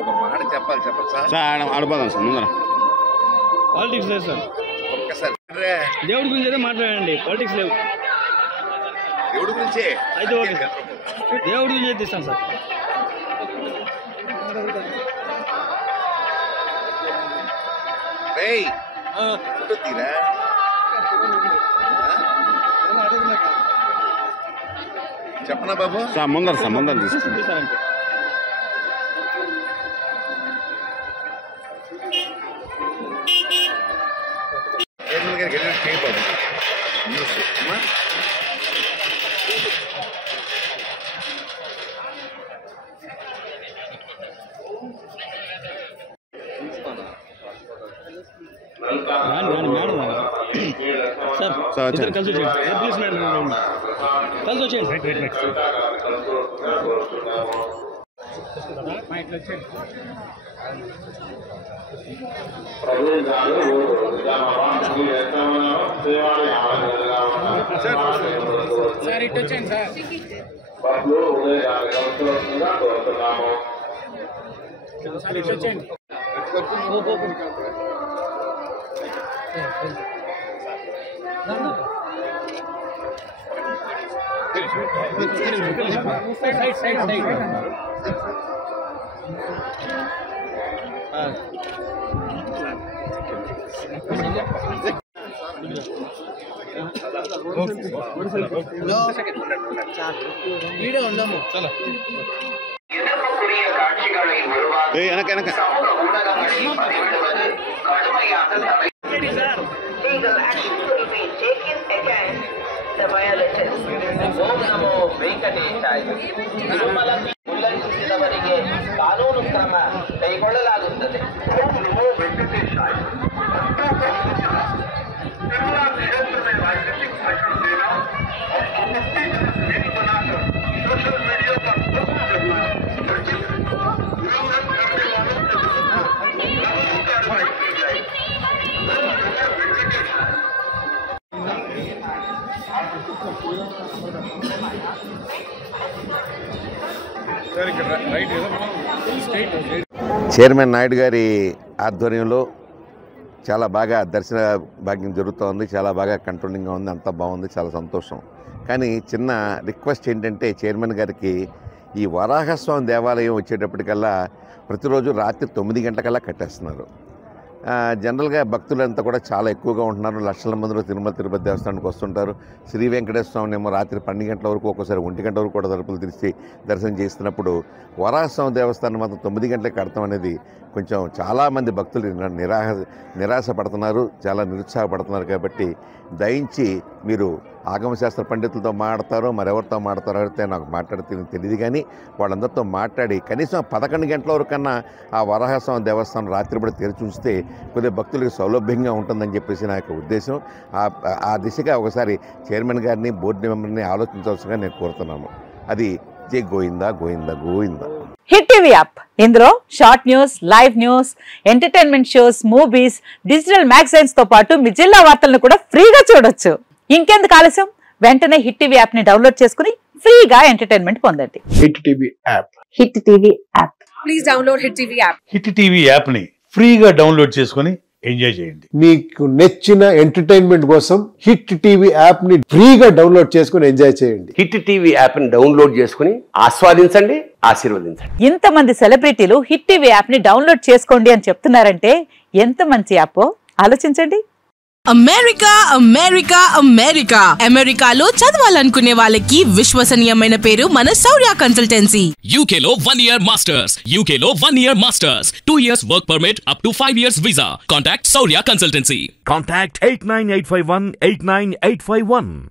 ఒక మాట చెప్పాలి, చెప్పచ్చా సార్? ఆడిపోదాం సార్ ముందర. పాలిటిక్స్ లేదు సార్. ఒక్కసారి దేవుడి గురించి అయితే మాట్లాడండి, పాలిటిక్స్ లేవు. దేవుడి గురించి అయితే ఓకే సార్, దేవుడి గురించి అయితే ఇస్తాను సార్. తీరా చెప్పనా బాబు? సార్ ముందర సార్, ముందర తీసుకుంది సార్ అంటే సార్ ఇద్దరు కలిసి వచ్చేయండి ప్లీజ్ మేడం, కలిసి వచ్చేయండి. సార్ ఇటు వచ్చేయండి సార్. ఇటు వచ్చేయండి. సైడ్ సైడ్ సైడ్ వీడియో ఉండము. చాలా వెనక వెనక ಉಲ್ಲಂಘಿಸಿದವರಿಗೆ ಕಾನೂನು ಕ್ರಮ ಕೈಗೊಳ್ಳಲಾಗುತ್ತದೆ. చైర్మన్ నాయుడు గారి ఆధ్వర్యంలో చాలా బాగా దర్శన భాగ్యం జరుగుతోంది, చాలా బాగా కంట్రోలింగ్గా ఉంది, అంతా బాగుంది, చాలా సంతోషం. కానీ చిన్న రిక్వెస్ట్ ఏంటంటే చైర్మన్ గారికి ఈ వరాహస్వామి దేవాలయం వచ్చేటప్పటికల్లా ప్రతిరోజు రాత్రి 9 గంటలకల్లా కట్టేస్తున్నారు. జనరల్గా భక్తులంతా కూడా చాలా ఎక్కువగా ఉంటున్నారు, లక్షల మందిలో తిరుపతి దేవస్థానానికి వస్తుంటారు. శ్రీ వెంకటేశ్వర స్వామిని ఏమో రాత్రి 12 గంటల వరకు, ఒక్కోసారి 1 గంట వరకు కూడా తలుపులు తెరిచి దర్శనం చేస్తున్నప్పుడు వరాహస్వామి దేవస్థానం మాత్రం 9 గంటలకు కడతాం అనేది కొంచెం చాలామంది భక్తులు నిరాశపడుతున్నారు, చాలా నిరుత్సాహపడుతున్నారు. కాబట్టి దయించి మీరు ఆగమశాస్త్ర పండితులతో మాట్లాడతారో మరెవరితో మాట్లాడతారో అయితే నాకు మాట్లాడితే తెలియదు, కానీ వాళ్ళందరితో మాట్లాడి కనీసం 11 గంటల వరకన్నా ఆ వరాహస్వామి దేవస్థానం రాత్రిపడి తెరిచి ఉంచితే కొద్దిగా భక్తులకు సౌలభ్యంగా ఉంటుందని చెప్పేసి నా యొక్క ఉద్దేశం. ఆ దిశగా ఒకసారి చైర్మన్ గారిని, బోర్డు మెంబర్ని ఆలోచించవలసిందిగా నేను కోరుతున్నాను. అది జై Govinda Govinda Govinda. Hit TV app, ఇందులో short news, live news, entertainment shows, movies, digital magazines తో పాటు మీ జిల్లా వార్తలను కూడా ఫ్రీగా చూడొచ్చు. ఇంకెందుకు ఆలస్యం, వెంటనే హిట్ టీవీ యాప్ ని డౌన్లోడ్ చేసుకుని ఫ్రీగా ఎంటర్టైన్మెంట్ పొందండి. Hit TV app, hit TV app, please download hit TV app. Hit TV app ని ఫ్రీగా డౌన్లోడ్ చేసుకుని ఎంజాయ్ చేయండి. మీకు నచ్చిన ఎంటర్టైన్మెంట్ కోసం హిట్ టీవీ యాప్ ని ఫ్రీగా డౌన్లోడ్ చేసుకుని ఎంజాయ్ చేయండి. హిట్ టీవీ యాప్ ని డౌన్లోడ్ చేసుకుని ఆస్వాదించండి, ఆశీర్వదించండి. ఇంతమంది సెలబ్రిటీలు హిట్ టీవీ యాప్ ని డౌన్లోడ్ చేసుకోండి అని చెప్తున్నారంటే ఎంత మంచి యాప్ ఆలోచించండి. అమెరికా అమెరికా అమెరికా అమెరికాలో చదవాలనుకునే వాళ్ళకి విశ్వసనీయమైన పేరు మన శౌర్య కన్సల్టెన్సీ. UK లో 1 year masters, UK లో 1 year masters, 2 years work permit up to 5 years visa. Contact Shaurya Consultancy. Contact 89851 89851.